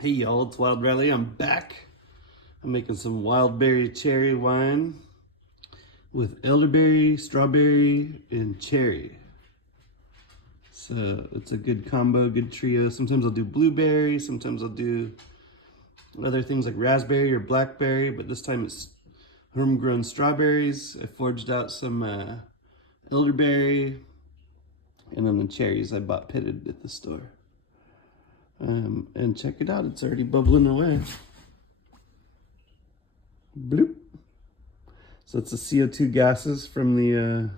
Hey y'all, it's Wild Riley. I'm back. I'm making some wild berry cherry wine with elderberry, strawberry, and cherry. So it's a good combo, good trio. Sometimes I'll do blueberry, sometimes I'll do other things like raspberry or blackberry, but this time it's homegrown strawberries. I forged out some elderberry, and then the cherries I bought pitted at the store. And check it out, it's already bubbling away. Bloop. So it's the CO2 gases from the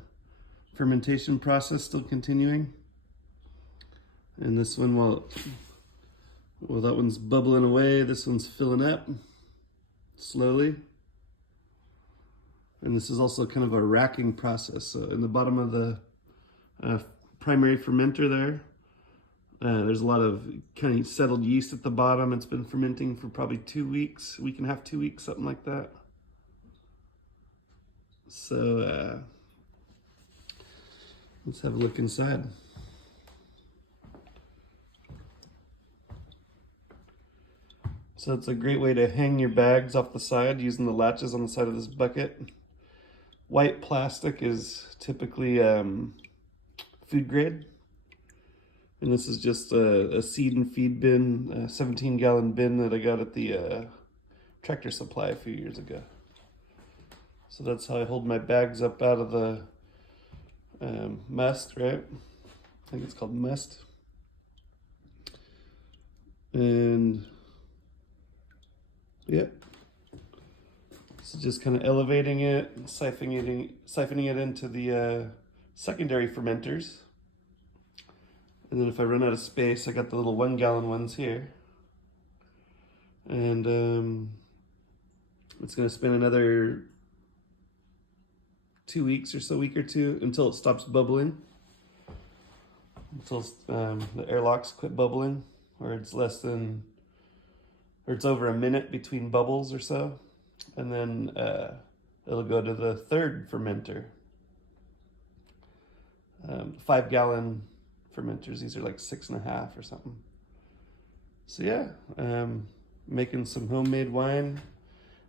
fermentation process still continuing. And this one, well, that one's bubbling away, this one's filling up slowly. And this is also kind of a racking process. So in the bottom of the primary fermenter there's a lot of kind of settled yeast at the bottom. It's been fermenting for probably 2 weeks, a week and a half, 2 weeks, something like that. So let's have a look inside. So it's a great way to hang your bags off the side using the latches on the side of this bucket. White plastic is typically food grade. And this is just a seed and feed bin, a 17-gallon bin that I got at the Tractor Supply a few years ago. So that's how I hold my bags up out of the must, right? I think it's called must. And yep. So just kind of elevating it, siphoning it into the secondary fermenters. And then if I run out of space, I got the little 1-gallon ones here. And it's gonna spend another 2 weeks or so, week or two, until it stops bubbling. Until the airlocks quit bubbling, or it's over a minute between bubbles or so. And then it'll go to the third fermenter. 5-gallon fermenters. These are like 6.5 or something. So yeah, making some homemade wine.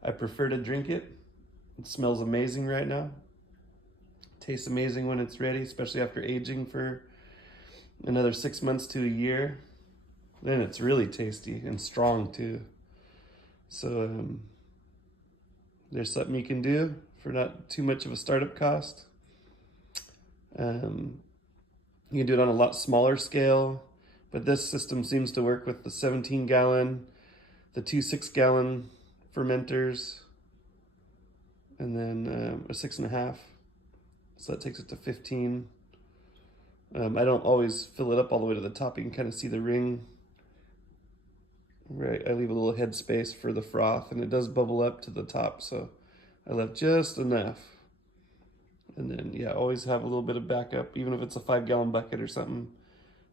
I prefer to drink it. It smells amazing right now. Tastes amazing when it's ready, especially after aging for another 6 months to a year. Then it's really tasty and strong too. So there's something you can do for not too much of a startup cost. You can do it on a lot smaller scale, but this system seems to work with the 17-gallon, the 2 6-gallon fermenters, and then a 6.5. So that takes it to 15. I don't always fill it up all the way to the top. You can kind of see the ring. Right, I leave a little head space for the froth, and it does bubble up to the top, so I left just enough. And then, yeah, always have a little bit of backup, even if it's a 5-gallon bucket or something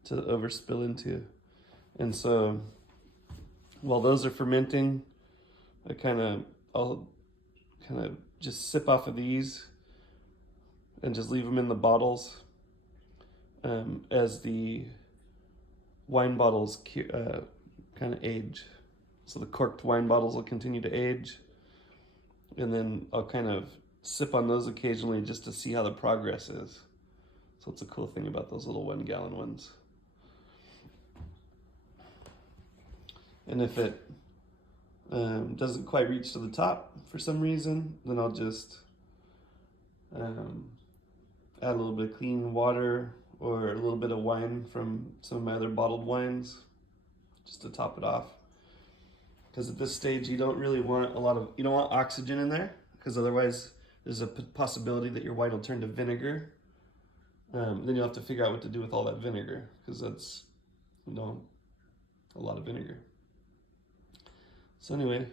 to overspill into. And so while those are fermenting, I'll kind of just sip off of these and just leave them in the bottles as the wine bottles kind of age. So the corked wine bottles will continue to age, and then I'll kind of sip on those occasionally just to see how the progress is. So it's a cool thing about those little 1-gallon ones. And if it doesn't quite reach to the top for some reason, then I'll just add a little bit of clean water or a little bit of wine from some of my other bottled wines just to top it off. Because at this stage, you don't really want you don't want oxygen in there, because otherwise there's a possibility that your wine will turn to vinegar. Then you'll have to figure out what to do with all that vinegar, because that's, a lot of vinegar. So anyway,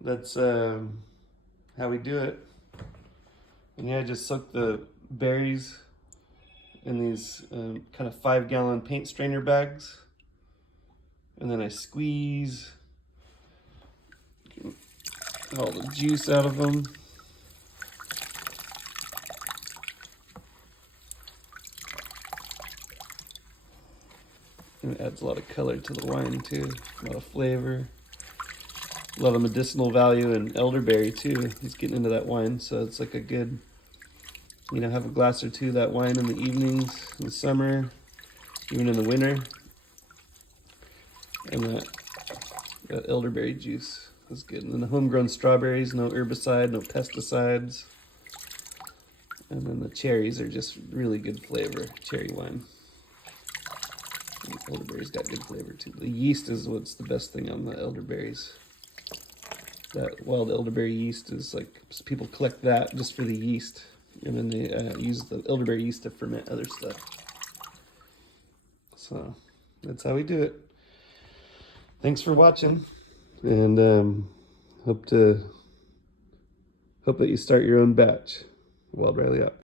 that's how we do it. And yeah, I just soak the berries in these kind of 5-gallon paint strainer bags. And then I squeeze all the juice out of them. And it adds a lot of color to the wine too, a lot of flavor, a lot of medicinal value, and elderberry too. He's getting into that wine, so it's like a good, you know, have a glass or two of that wine in the evenings, in the summer, even in the winter. And that elderberry juice is good. And then the homegrown strawberries, no herbicide, no pesticides. And then the cherries are just really good flavor, cherry wine. And the elderberry's got good flavor too. The yeast is what's the best thing on the elderberries. That wild elderberry yeast is like, people collect that just for the yeast. And then they use the elderberry yeast to ferment other stuff. So that's how we do it. Thanks for watching, and hope that you start your own batch. Wild Riley out.